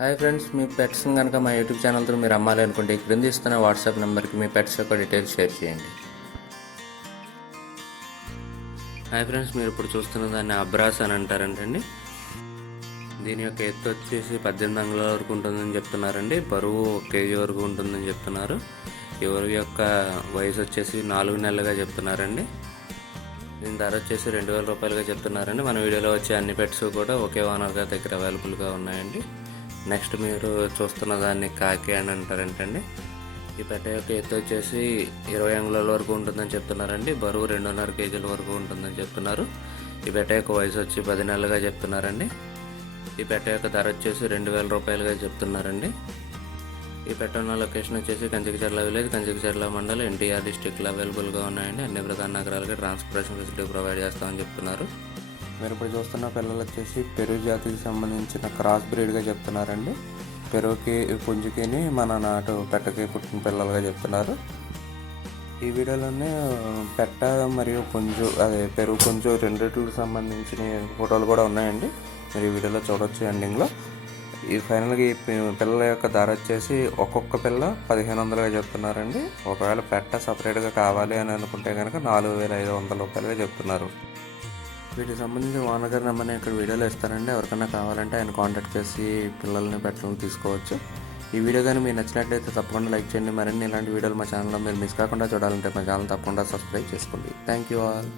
Hi friends మీ పెట్స్ని కనుక మా YouTube ఛానల్తో మీరు అమ్మాలి అనుకుంటే ఈ క్రింద ఇస్తున్న వాట్సాప్ నెంబర్కి మీ పెట్స్ యొక్క డీటెయిల్స్ షేర్ చేయండి. హాయ్ ఫ్రెండ్స్ మీరు ఇప్పుడు చూస్తున్న దాన్ని అబ్రాస్ అని అంటారంటండి. దీని యొక్క ఎత్తు వచ్చేసి పద్దెనిమిది అంగుళాల వరకు ఉంటుందని చెప్తున్నారండి. బరువు ఒక కేజీ వరకు ఉంటుందని చెప్తున్నారు. ఎవరి యొక్క వయసు వచ్చేసి నాలుగు నెలలుగా చెప్తున్నారండి. దీని ధర వచ్చేసి రెండు వేల రూపాయలుగా చెప్తున్నారండి. మన వీడియోలో వచ్చే అన్ని పెట్స్ కూడా ఒకే ఓనర్ గారి దగ్గర అవైలబుల్గా ఉన్నాయండి. నెక్స్ట్ మీరు చూస్తున్న దాన్ని కాకి అని అంటారంటండి? ఈ పెట్ట యొక్క ఎత్తు వచ్చేసి ఇరవై అంగుళాల వరకు ఉంటుందని చెప్తున్నారండి. బరువు రెండున్నర కేజీల వరకు ఉంటుందని చెప్తున్నారు. ఈ పెట్ట యొక్క వయసు వచ్చి పది నెలలుగా చెప్తున్నారండి. ఈ పెట్ట యొక్క ధర వచ్చేసి రెండు వేల రూపాయలుగా చెప్తున్నారండి. ఈ పెట్ట ఉన్న లొకేషన్ వచ్చేసి కంచికచర్ల విలేజ్ కంచికచర్ల మండలం ఎన్టీఆర్ డిస్టిక్లో అవైలబుల్గా ఉన్నాయండి. అన్ని ప్రధాన నగరాలకి ట్రాన్స్పోర్టేషన్ ఫెసిలిటీ ప్రొవైడ్ చేస్తామని చెప్తున్నారు. మీరు ఇప్పుడు చూస్తున్న పిల్లలు వచ్చేసి పెరుగు జాతికి సంబంధించిన క్రాస్ బ్రీడ్గా చెప్తున్నారండి. పెరుగుకి పుంజుకిని మన నాటు పెట్టకి పుట్టిన పిల్లలుగా చెప్తున్నారు. ఈ వీడియోలోనే పెట్ట మరియు పుంజు అదే పెరుగు పుంజు రెండింటికి సంబంధించిన ఫోటోలు కూడా ఉన్నాయండి. మీరు ఈ వీడియోలో చూడొచ్చు ఎండింగ్లో. ఈ ఫైనల్గా ఈ పిల్లల యొక్క ధర వచ్చేసి ఒక్కొక్క పిల్ల పదిహేను వందలుగా చెప్తున్నారండి. ఒకవేళ పెట్ట సపరేట్గా కావాలి అని అనుకుంటే కనుక నాలుగు వేల ఐదు వందల రూపాయలుగా చెప్తున్నారు. వీటికి సంబంధించి ఓనర్ నెంబర్ని ఇక్కడ వీడియోలో ఇస్తారండి. ఎవరికైనా కావాలంటే ఆయన కాంటాక్ట్ చేసి పిల్లల్ని పెట్టడం తీసుకోవచ్చు. ఈ వీడియో కానీ మీకు నచ్చినట్లయితే తప్పకుండా లైక్ చేయండి. మరిన్ని ఇలాంటి వీడియోలు మా ఛానల్లో మీరు మిస్ కాకుండా చూడాలంటే మా ఛానల్ తప్పకుండా సబ్స్క్రైబ్ చేసుకోండి. Thank you all.